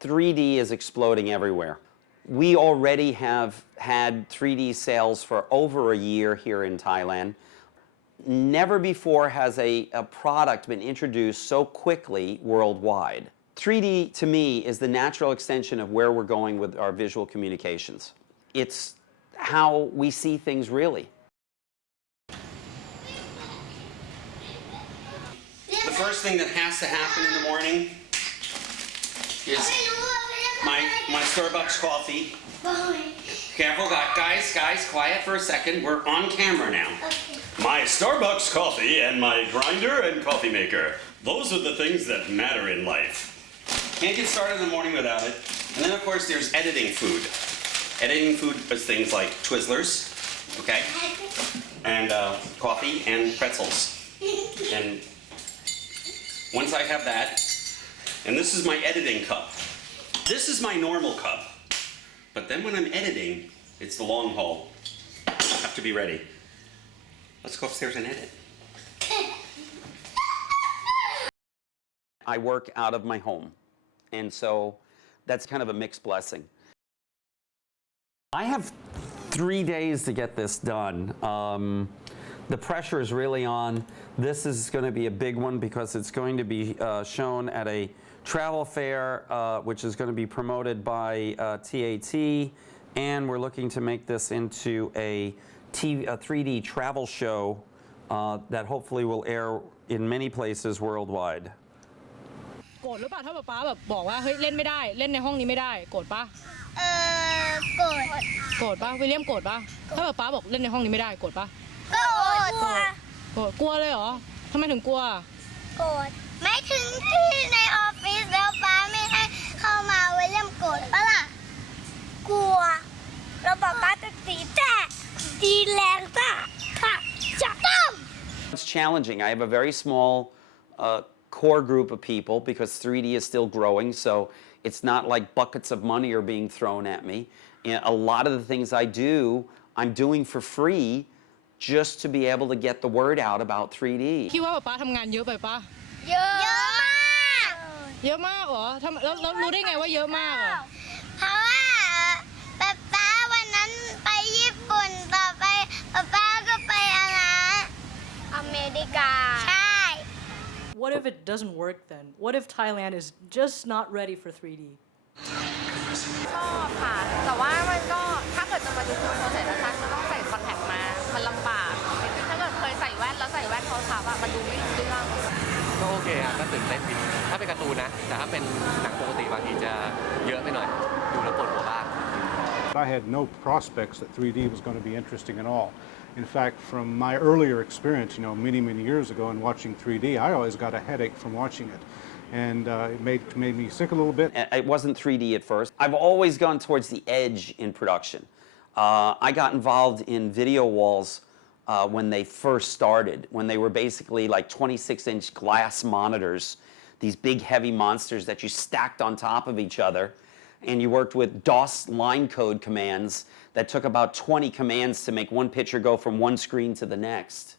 3D is exploding everywhere. We already have had 3D sales for over a year here in Thailand. Never before has a product been introduced so quickly worldwide. 3D, to me, is the natural extension of where we're going with our visual communications. It's how we see things really. The first thing that has to happen in the morning is my Starbucks coffee. Careful, guys, quiet for a second. We're on camera now. Okay. My Starbucks coffee and my grinder and coffee maker. Those are the things that matter in life. Can't get started in the morning without it. And then, of course, there's editing food. Editing food is things like Twizzlers, okay? And coffee and pretzels. And once I have that, and this is my editing cup. This is my normal cup. But then when I'm editing, it's the long haul. I have to be ready. Let's go upstairs and edit. I work out of my home. And so that's kind of a mixed blessing. I have 3 days to get this done. The pressure is really on. This is going to be a big one because it's going to be shown at a travel fair, which is going to be promoted by TAT, and we're looking to make this into a 3D travel show that hopefully will air in many places worldwide. โกรธหรือเปล่าถ้าป๊าแบบบอกว่าเฮ้ยเล่นไม่ได้เล่นในห้องนี้ไม่ได้โกรธปะโกรธปะวิลเลียมโกรธปะถ้าป๊าบอกเล่นในห้องนี้ไม่ได้โกรธปะโกรธกลัวเลยเหรอทำไมถึงกลัวโกรธไม่ถึงที่ในออฟฟิศแล้วป๊าไม่ให้เข้ามาวิลเลียมโกรธปะล่ะกลัวแล้วป๊าจะตีแต่ตีแรงจ้ะค่ะจะต้ม It's challenging. I have a very small core group of people because 3D is still growing, so it's not like buckets of money are being thrown at me. And a lot of the things I do, I'm doing for free just to be able to get the word out about 3D. พี่ว่าป๊าทำงานเยอะไปปะเยอะมากเหรอแล้วรู้ได้ไงว่าเยอะมากอ่ะเพราะว่าป๊าวันนั้นไปญี่ปุ่นต่อไปป๊าก็ไปอะไรอเมริกาใช่ What if it doesn't work then? What if Thailand is just not ready for 3D? ชอบค่ะแต่ว่ามันก็ถ้าเกิดจะมาดูโปรเซสนะคะจะต้องใส่คอนแทคมามันลำบากถ้าเกิดเคยใส่แว่นแล้วใส่แว่นเขาทับอะมันดูไม่รู้เรื่องก็โอเคครับก็ตื่นเต้นดีถ้าเป็นการ์ตูนนะแต่ถ้าเป็นหนังปกติบางทีจะเยอะไปหน่อยดูแล้วปวดหัวบ้าง I had no prospects that 3D was going to be interesting at all. In fact, from my earlier experience, many years ago in watching 3D, I always got a headache from watching it. And it made me sick a little bit. It wasn't 3D at first. I've always gone towards the edge in production. I got involved in video walls when they first started, when they were basically like 26-inch glass monitors, these big heavy monsters that you stacked on top of each other. And you worked with DOS line code commands that took about 20 commands to make one picture go from one screen to the next.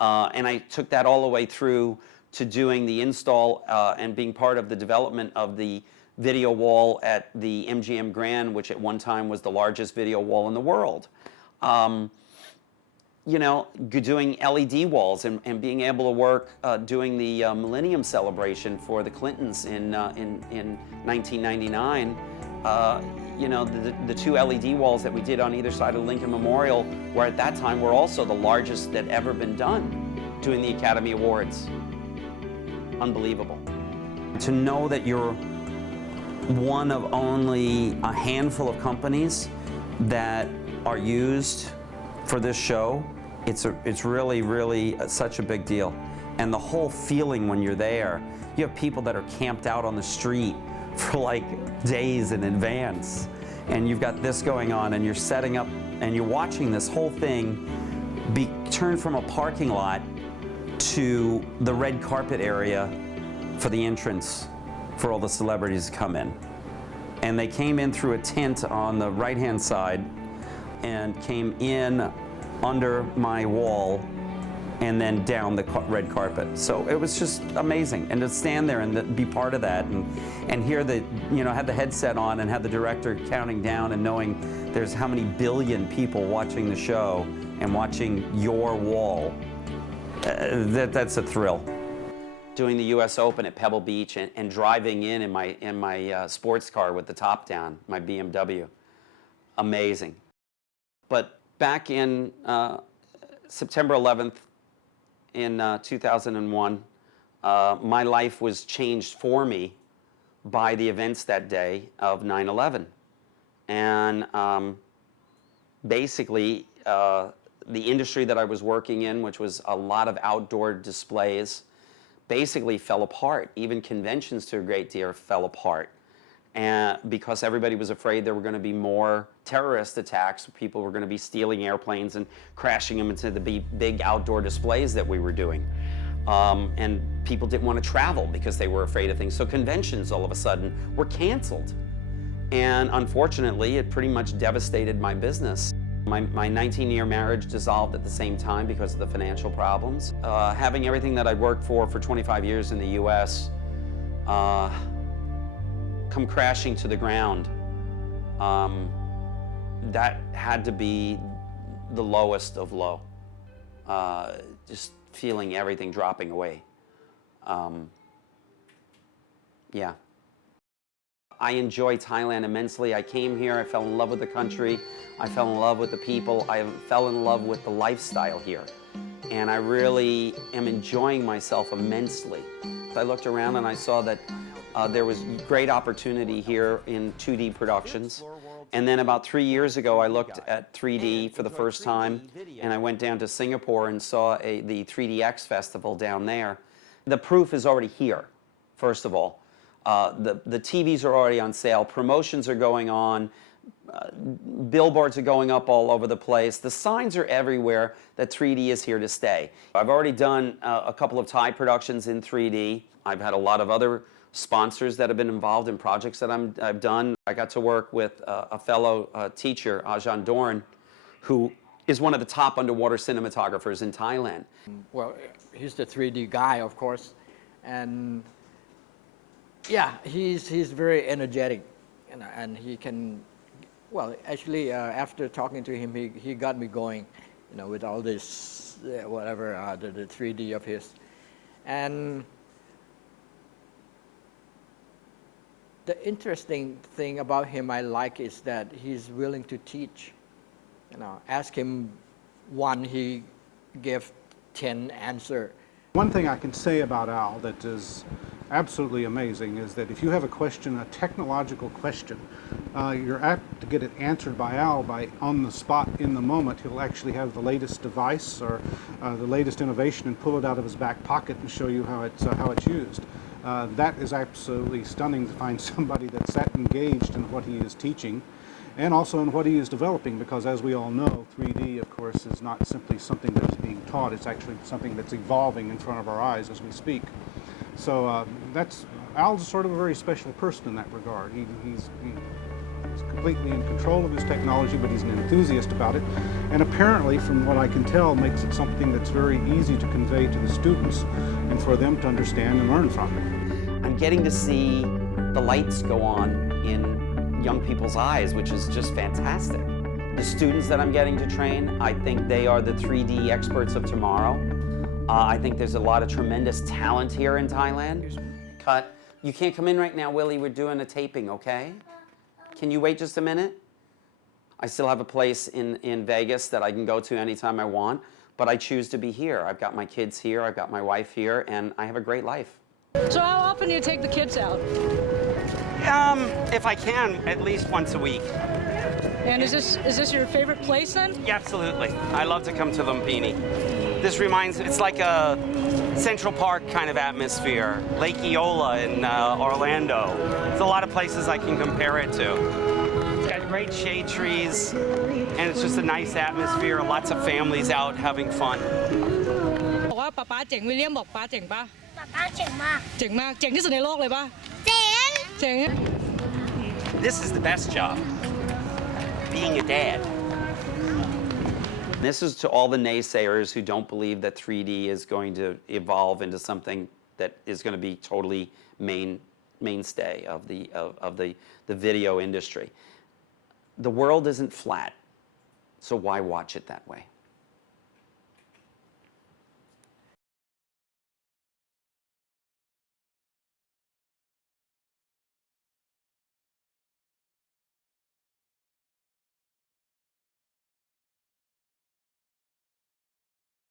And I took that all the way through to doing the install and being part of the development of the video wall at the MGM Grand, which at one time was the largest video wall in the world. Doing LED walls and being able to work doing the Millennium Celebration for the Clintons in 1999. The two LED walls that we did on either side of Lincoln Memorial were at that time were also the largest that ever been done doing the Academy Awards. Unbelievable. To know that you're one of only a handful of companies that are used for this show, it's really such a big deal. And the whole feeling when you're there, you have people that are camped out on the street for like days in advance, and you've got this going on, and you're setting up, and you're watching this whole thing be turned from a parking lot to the red carpet area for the entrance for all the celebrities to come in. And they came in through a tent on the right-hand side and came in under my wall and then down the red carpet. So it was just amazing, and to stand there and be part of that, and hear the, have the headset on and have the director counting down and knowing there's how many billion people watching the show and watching your wall. That's a thrill. Doing the U.S. Open at Pebble Beach and driving in my sports car with the top down, my BMW, amazing. But back in September 11th in 2001, my life was changed for me by the events that day of 9/11, and basically the industry that I was working in, which was a lot of outdoor displays, basically fell apart. Even conventions to a great degree fell apart. And because everybody was afraid there were going to be more terrorist attacks, people were going to be stealing airplanes and crashing them into the big outdoor displays that we were doing. And people didn't want to travel because they were afraid of things. So conventions all of a sudden were canceled. And unfortunately, it pretty much devastated my business. My 19-year marriage dissolved at the same time because of the financial problems. Having everything that I'd worked for 25 years in the U.S. Come crashing to the ground, that had to be the lowest of low. Just feeling everything dropping away. Yeah. I enjoy Thailand immensely. I came here, I fell in love with the country, I fell in love with the people, I fell in love with the lifestyle here. And I really am enjoying myself immensely. I looked around and I saw that there was great opportunity here in 2D productions. And then about 3 years ago, I looked at 3D for the first time, and I went down to Singapore and saw the 3DX Festival down there. The proof is already here, first of all. The TVs are already on sale, promotions are going on, billboards are going up all over the place. The signs are everywhere that 3D is here to stay. I've already done a couple of Thai productions in 3D. I've had a lot of other sponsors that have been involved in projects that I've done. I got to work with a fellow teacher, Ajahn Doran, who is one of the top underwater cinematographers in Thailand. Well, he's the 3D guy, of course, and yeah, he's very energetic, and he can, well, actually, after talking to him, he got me going, with all this, whatever, the 3D of his. And the interesting thing about him I like is that he's willing to teach. Ask him one, he gave 10 answer. One thing I can say about Al that is absolutely amazing is that if you have a question, a technological question, you're apt to get it answered by Al on the spot, in the moment. He'll actually have the latest device or the latest innovation and pull it out of his back pocket and show you how it's used. That is absolutely stunning to find somebody that's that engaged in what he is teaching and also in what he is developing, because as we all know, 3D, of course, is not simply something that is being taught, it's actually something that's evolving in front of our eyes as we speak. So Al's sort of a very special person in that regard. He's completely in control of his technology, but he's an enthusiast about it, and apparently, from what I can tell, makes it something that's very easy to convey to the students and for them to understand and learn from it. I'm getting to see the lights go on in young people's eyes, which is just fantastic. The students that I'm getting to train, I think they are the 3D experts of tomorrow. I think there's a lot of tremendous talent here in Thailand. Cut. You can't come in right now, Willie. We're doing a taping, okay? Can you wait just a minute? I still have a place in Vegas that I can go to anytime I want, but I choose to be here. I've got my kids here, I've got my wife here, and I have a great life. So how often do you take the kids out? If I can, at least once a week. And is this your favorite place then? Yeah, absolutely. I love to come to Lumpini. This it's like a Central Park kind of atmosphere. Lake Eola in Orlando. There's a lot of places I can compare it to. It's got great shade trees, and it's just a nice atmosphere. Lots of families out having fun. บอกว่าป๊าเจ๋งวิลเลียมบอกป๊าเจ๋งปะ ป๊าเจ๋งมาก เจ๋งมากเจ๋งที่สุดในโลกเลยปะ เจ๋ง เจ๋ง This is the best job, being a dad. This is to all the naysayers who don't believe that 3D is going to evolve into something that is going to be totally mainstay of the video industry. The world isn't flat, so why watch it that way?